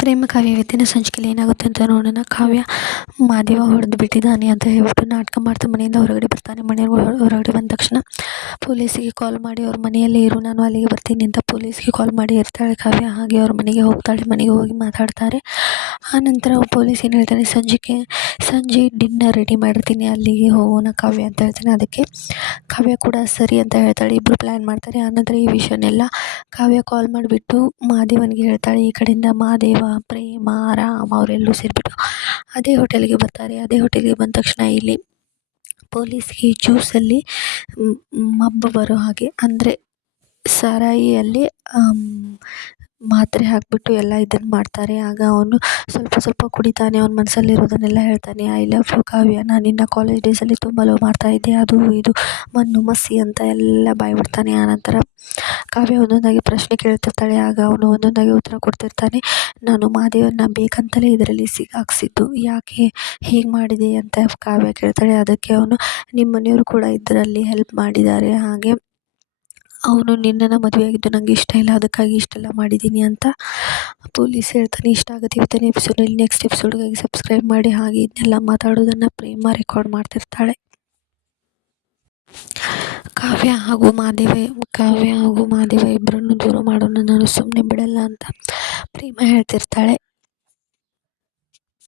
ಪ್ರೇಮ ಕಾವ್ಯ ಇವತ್ತಿನ ಸಂಚಿಕೆಯಲ್ಲಿ ಏನಾಗುತ್ತೆ ಅಂತ ನೋಡೋಣ. ಕಾವ್ಯ ಮಾದೇವ ಹೊಡೆದು ಬಿಟ್ಟಿದ್ದಾನೆ ಅಂತ ಹೇಳ್ಬಿಟ್ಟು ನಾಟಕ ಮಾಡ್ತಾ ಮನೆಯಿಂದ ಹೊರಗಡೆ ಬರ್ತಾನೆ. ಹೊರಗಡೆ ಬಂದ ತಕ್ಷಣ ಪೊಲೀಸಿಗೆ ಕಾಲ್ ಮಾಡಿ ಅವ್ರ ಮನೆಯಲ್ಲೇ ಇರು, ನಾನು ಅಲ್ಲಿಗೆ ಬರ್ತೀನಿ ಅಂತ ಪೊಲೀಸ್ಗೆ ಕಾಲ್ ಮಾಡಿ ಇರ್ತಾಳೆ ಕಾವ್ಯ. ಹಾಗೆ ಅವ್ರ ಮನೆಗೆ ಹೋಗ್ತಾಳೆ. ಮನೆಗೆ ಹೋಗಿ ಮಾತಾಡ್ತಾರೆ. ಆನಂತರ ಪೊಲೀಸ್ ಏನು ಹೇಳ್ತಾನೆ, ಸಂಜೆ ಡಿನ್ನರ್ ರೆಡಿ ಮಾಡಿರ್ತೀನಿ, ಅಲ್ಲಿಗೆ ಹೋಗೋಣ ಕಾವ್ಯ ಅಂತ ಹೇಳ್ತಾನೆ. ಅದಕ್ಕೆ ಕಾವ್ಯ ಕೂಡ ಸರಿ ಅಂತ ಹೇಳ್ತಾಳೆ. ಇಬ್ಬರು ಪ್ಲ್ಯಾನ್ ಮಾಡ್ತಾರೆ. ಆನಂತರ ಈ ವಿಷಯನೆಲ್ಲ ಕಾವ್ಯ ಕಾಲ್ ಮಾಡಿಬಿಟ್ಟು ಮಾದೇವನಿಗೆ ಹೇಳ್ತಾಳೆ. ಈ ಕಡೆಯಿಂದ ಮಾದೇವ, ಪ್ರೇಮ, ರಾಮ್ ಅವರೆಲ್ಲರೂ ಸೇರಿಬಿಟ್ಟು ಅದೇ ಹೋಟೆಲ್ಗೆ ಬರ್ತಾರೆ. ಅದೇ ಹೋಟೆಲ್ಗೆ ಬಂದ ತಕ್ಷಣ ಇಲ್ಲಿ ಪೊಲೀಸ್ಗೆ ಜ್ಯೂಸಲ್ಲಿ ಮಬ್ಬು ಬರೋ ಹಾಗೆ, ಅಂದರೆ ಸಾರಾಯಿಯಲ್ಲಿ ಮಾತ್ರೆ ಹಾಕಿಬಿಟ್ಟು ಎಲ್ಲ ಇದನ್ನು ಮಾಡ್ತಾರೆ. ಆಗ ಅವನು ಸ್ವಲ್ಪ ಕುಡಿತಾನೆ. ಅವನ ಮನಸ್ಸಲ್ಲಿರೋದನ್ನೆಲ್ಲ ಹೇಳ್ತಾನೆ. ಐ ಲವ್ ಯು ಕಾವ್ಯ, ನಾನು ನಿನ್ನ ಕಾಲೇಜ್ ಡೇಸಲ್ಲಿ ತುಂಬ ಲವ್ ಮಾಡ್ತಾಯಿದ್ದೆ, ಅದು ಇದು ಮಣ್ಣು ಮಸಿ ಅಂತ ಎಲ್ಲ ಬಾಯ್ಬಿಡ್ತಾನೆ. ಆನಂತರ ಕಾವ್ಯ ಒಂದೊಂದಾಗಿ ಪ್ರಶ್ನೆ ಕೇಳ್ತಿರ್ತಾಳೆ. ಆಗ ಅವನು ಒಂದೊಂದಾಗಿ ಉತ್ತರ ಕೊಡ್ತಿರ್ತಾನೆ. ನಾನು ಮಾದೇವನ್ನ ಬೇಕಂತಲೇ ಇದರಲ್ಲಿ ಸಿಕ್ಕಾಕ್ಸಿದ್ದು, ಯಾಕೆ ಹೀಗೆ ಮಾಡಿದೆ ಅಂತ ಕಾವ್ಯ ಕೇಳ್ತಾಳೆ. ಅದಕ್ಕೆ ಅವನು, ನಿಮ್ಮ ಮನೆಯವರು ಕೂಡ ಇದರಲ್ಲಿ ಹೆಲ್ಪ್ ಮಾಡಿದ್ದಾರೆ, ಹಾಗೆ ಅವನು ನಿನ್ನನ್ನು ಮದುವೆಯಾಗಿದ್ದು ನನಗೆ ಇಷ್ಟ ಇಲ್ಲ, ಅದಕ್ಕಾಗಿ ಇಷ್ಟೆಲ್ಲ ಮಾಡಿದ್ದೀನಿ ಅಂತ ಪೊಲೀಸ್ ಹೇಳ್ತಾನೆ. ಇಷ್ಟ ಆಗುತ್ತೆ ಇವತ್ತಿನ ಎಪಿಸೋಡಲ್ಲಿ. ನೆಕ್ಸ್ಟ್ ಎಪಿಸೋಡ್ಗಾಗಿ ಸಬ್ಸ್ಕ್ರೈಬ್ ಮಾಡಿ. ಹಾಗೆ ಇದನ್ನೆಲ್ಲ ಮಾತಾಡೋದನ್ನು ಪ್ರೇಮ ರೆಕಾರ್ಡ್ ಮಾಡ್ತಿರ್ತಾಳೆ. ಕಾವ್ಯ ಹಾಗೂ ಮಾದೇವ ಇಬ್ಬರನ್ನು ದೂರ ಮಾಡೋಣ, ನಾನು ಸುಮ್ಮನೆ ಬಿಡಲ್ಲ ಅಂತ ಪ್ರೇಮ ಹೇಳ್ತಿರ್ತಾಳೆ.